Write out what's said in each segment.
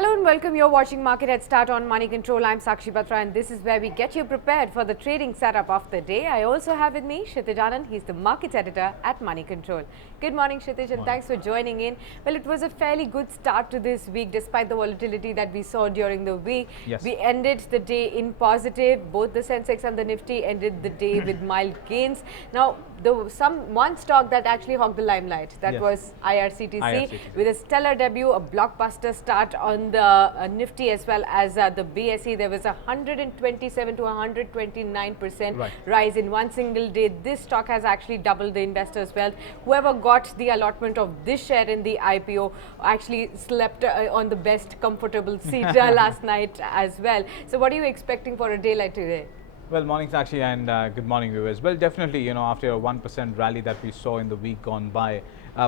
Hello and welcome. You're watching Market Head Start on Money Control. I'm Sakshi Batra and this is where we get you prepared for the trading setup of the day. I also have with me Kshitij Anand. He's the markets editor at Money Control. Good morning, Kshitij, and thanks for joining in. Well, it was a fairly good start to this week despite the volatility that we saw during the week. Yes. We ended the day in positive. Both the Sensex and the Nifty ended the day with mild gains. Now, there was one stock that actually hogged the limelight. That Yes. was IRCTC, IRCTC. with a stellar debut, a blockbuster start on the Nifty as well as the BSE. There was a 127 to 129% Right. rise in one single day. This stock has actually doubled the investors' wealth. Whoever got the allotment of this share in the IPO actually slept on the best comfortable seat last night as well. So what are you expecting for a day like today? Well, morning Sakshi and good morning viewers. Well, definitely, after a 1% rally that we saw in the week gone by,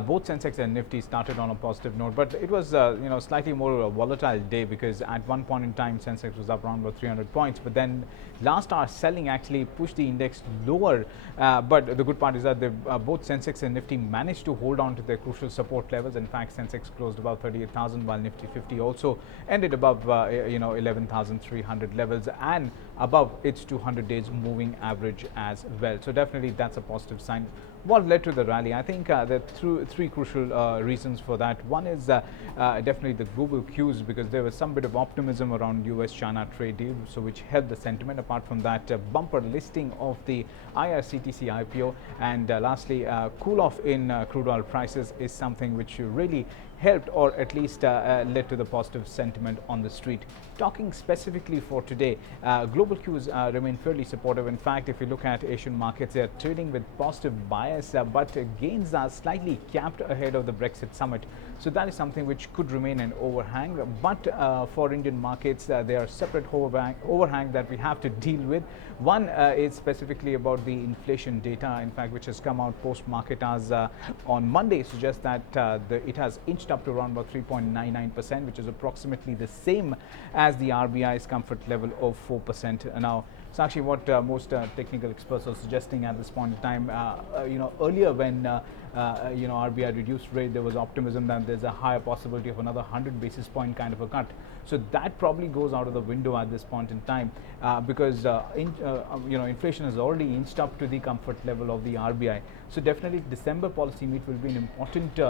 both Sensex and Nifty started on a positive note, but it was, slightly more volatile day because at one point in time, Sensex was up around about 300 points, but then last hour selling actually pushed the index lower. But the good part is that both Sensex and Nifty managed to hold on to their crucial support levels. In fact, Sensex closed above 38,000 while Nifty 50 also ended above, 11,300 levels and above its 200 days moving average as well. So definitely that's a positive sign. What led to the rally? I think there are three crucial reasons for that. One is definitely the global cues, because there was some bit of optimism around US-China trade deal, so which helped the sentiment. Apart from that, bumper listing of the IRCTC IPO, and lastly, cool off in crude oil prices is something which really helped, or at least led to the positive sentiment on the street. Talking specifically for today, global cues remain fairly supportive. In fact, if you look at Asian markets, they are trading with positive bias, but gains are slightly capped ahead of the Brexit summit. So that is something which could remain an overhang. But for Indian markets, there are separate overhang that we have to deal with. One is specifically about the inflation data, in fact, which has come out post-market hours on Monday, suggests that it has inched up to around about 3.99%, which is approximately the same as the RBI's comfort level of 4%. Now, Sakshi, what most technical experts are suggesting at this point in time, earlier when RBI reduced rate, there was optimism that there's a higher possibility of another 100 basis point kind of a cut. So that probably goes out of the window at this point in time because inflation has already inched up to the comfort level of the RBI. So definitely December policy meet will be an important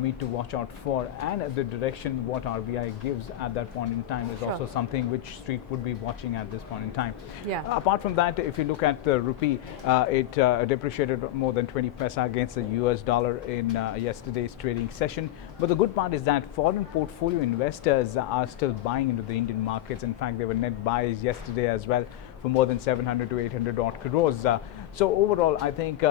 meet to watch out for, and the direction what RBI gives at that point in time is also something which street would be watching at this point in time. Yeah. Apart from that, if you look at the rupee, it depreciated more than 20 paisa against the US dollar in yesterday's trading session. But the good part is that foreign portfolio investors are still buying into the Indian markets. In fact, there were net buys yesterday as well for more than 700 to 800 odd crores. So overall, I think we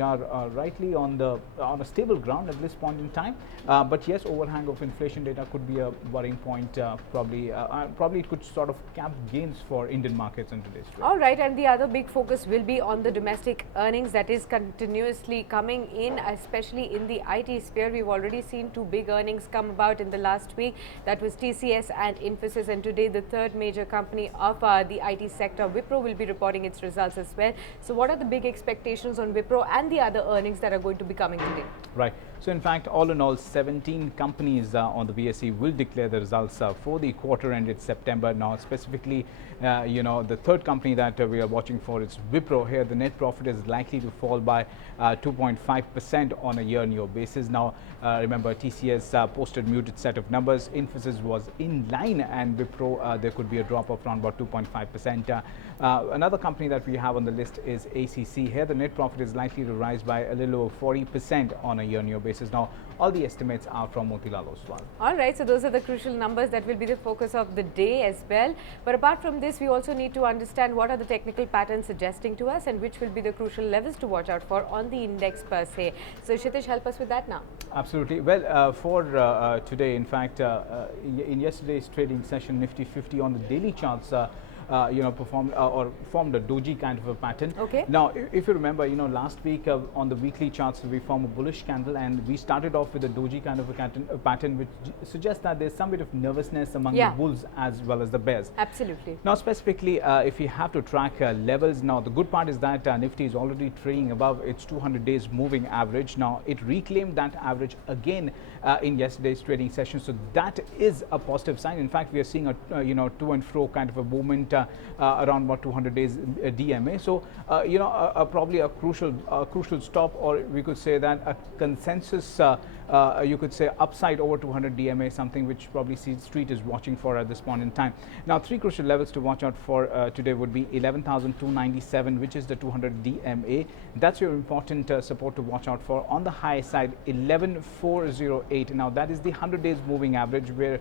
are rightly on a stable ground at this point in time. But yes, overhang of inflation data could be a worrying point. Probably it could sort of cap gains for Indian markets in today's trade. All right, and the other big focus will be on the domestic earnings that is continuously coming in, especially in the IT sphere. We've already seen two big earnings come about in the last week. That was TCS and Infosys, and today the third major company of the IT sector, Wipro, will be reporting its results as well. So what are the big expectations on Wipro and the other earnings that are going to be coming today? Right. So in fact, all in all, 17 companies on the BSE will declare the results for the quarter ended September. Now, specifically, the third company that we are watching for is Wipro. Here, the net profit is likely to fall by 2.5% on a year-on-year basis. Now, remember, TCS posted muted set of numbers. Infosys was in line, and Wipro, there could be a drop of around about 2.5%. Another company that we have on the list is ACC. Here, the net profit is likely to rise by a little over 40% on a year-on-year basis. Now, all the estimates are from Motilal Oswal. All right, so those are the crucial numbers that will be the focus of the day as well. But apart from this, we also need to understand what are the technical patterns suggesting to us and which will be the crucial levels to watch out for on the index per se. So Kshitij, help us with that now. Absolutely. Well, for today, in fact, in yesterday's trading session, Nifty 50 on the daily charts performed or formed a doji kind of a pattern. Okay. Now, if you remember, last week on the weekly charts, we formed a bullish candle, and we started off with a doji kind of a pattern, which suggests that there's some bit of nervousness among the bulls as well as the bears. Absolutely. Now, specifically, if you have to track levels, now the good part is that Nifty is already trading above its 200 days moving average. Now, it reclaimed that average again in yesterday's trading session, so that is a positive sign. In fact, we are seeing a to and fro kind of a movement around about 200 days DMA. So, probably a crucial stop, or we could say that a consensus. You could say upside over 200 DMA, something which probably Street is watching for at this point in time. Now, three crucial levels to watch out for today would be 11,297, which is the 200 DMA. That's your important support to watch out for. On the high side, 11,408. Now, that is the 100 days moving average, where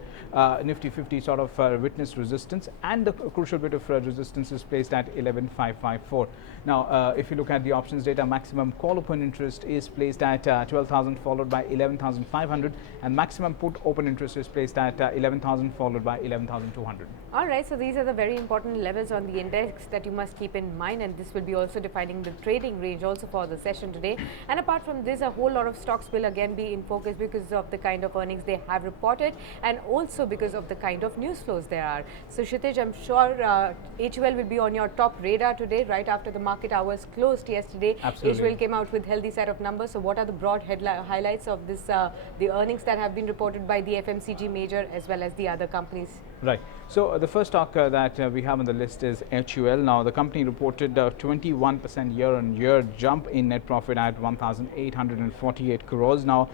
Nifty 50 sort of witnessed resistance, and the crucial bit of resistance is placed at 11,554. Now, if you look at the options data, maximum call open interest is placed at 12,000, followed by 11,500, and maximum put open interest is placed at 11,000, followed by 11,200. All right, so these are the very important levels on the index that you must keep in mind, and this will be also defining the trading range also for the session today. And apart from this, a whole lot of stocks will again be in focus because of the kind of earnings they have reported, and also because of the kind of news flows there are. So Kshitij, I'm sure HUL will be on your top radar today, right after the market hours closed yesterday. Absolutely. HUL came out with healthy set of numbers. So what are the broad highlights of this, the earnings that have been reported by the FMCG major as well as the other companies? Right. So the first stock that we have on the list is HUL. Now, the company reported 21% year-on-year jump in net profit at 1,848 crores. Now,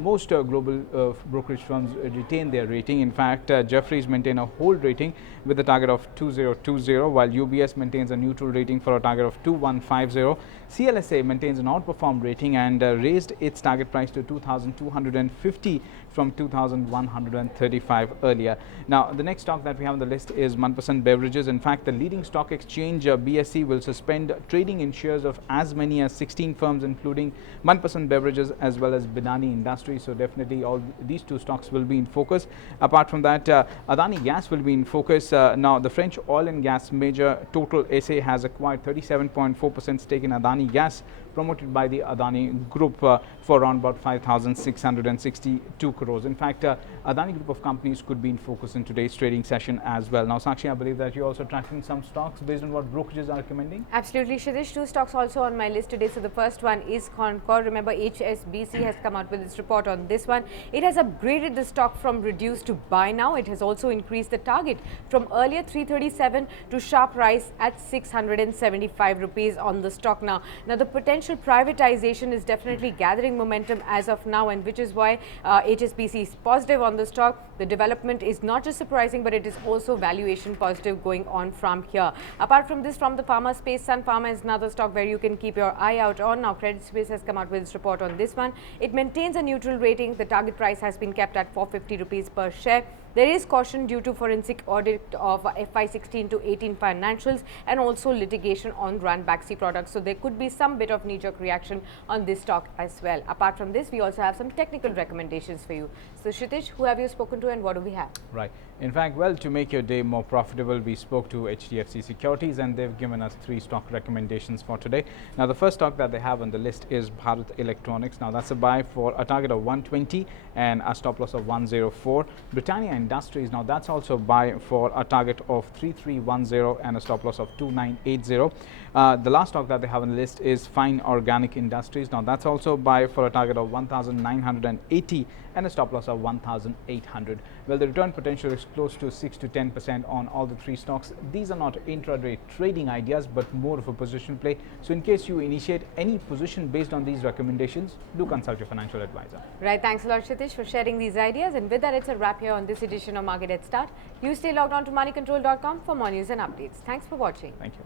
most global brokerage firms retain their rating. In fact, Jefferies maintain a hold rating with a target of 2020, while UBS maintains a neutral rating for a target of 2150. CLSA maintains an outperformed rating and raised its target price to 2,250 from 2,135 earlier. Now, the next stock that we have on the list is Manpasand Beverages. In fact, the leading stock exchange BSE will suspend trading in shares of as many as 16 firms, including Manpasand Beverages as well as Binani Industries. So definitely all these two stocks will be in focus. Apart from that, Adani Gas will be in focus. Now, the French oil and gas major Total SA has acquired 37.4% stake in Adani Gas, promoted by the Adani Group for around about 5,662 crores. In fact, Adani Group of companies could be in focus in today's trading session as well. Now, Sakshi, I believe that you're also tracking some stocks based on what brokerages are recommending. Absolutely, Kshitij. Two stocks also on my list today. So the first one is Concor. Remember, HSBC has come out with its report on this one. It has upgraded the stock from reduced to buy now. It has also increased the target from earlier 337 to sharp rise at 675 rupees on the stock now. Now, the potential privatization is definitely gathering momentum as of now, and which is why HSBC is positive on the stock. The development is not just surprising, but it is also valuation positive going on from here. Apart from this, from the pharma space, Sun Pharma is another stock where you can keep your eye out on. Now, Credit Suisse has come out with its report on this one. It maintains a neutral rating. The target price has been kept at 450 rupees per share. There is caution due to forensic audit of FY 16 to 18 financials and also litigation on Ranbaxy products. So there could be some bit of knee-jerk reaction on this stock as well. Apart from this, we also have some technical recommendations for you. So Kshitij, who have you spoken to and what do we have? Right. In fact, well, to make your day more profitable, we spoke to HDFC Securities and they've given us 3 stock recommendations for today. Now, the first stock that they have on the list is Bharat Electronics. Now, that's a buy for a target of 120 and a stop loss of 104. Britannia Industries, now that's also buy for a target of 3310 and a stop loss of 2980. The last stock that they have on the list is Fine Organic Industries. Now, that's also buy for a target of 1980 and a stop loss of 1800. Well, the return potential is close to 6 to 10% on all the 3 stocks. These are not intraday trading ideas, but more of a position play. So in case you initiate any position based on these recommendations, do consult your financial advisor. Right. Thanks a lot, Kshitij, for sharing these ideas. And with that, it's a wrap here on this edition of Market Head Start. You stay logged on to moneycontrol.com for more news and updates. Thanks for watching. Thank you.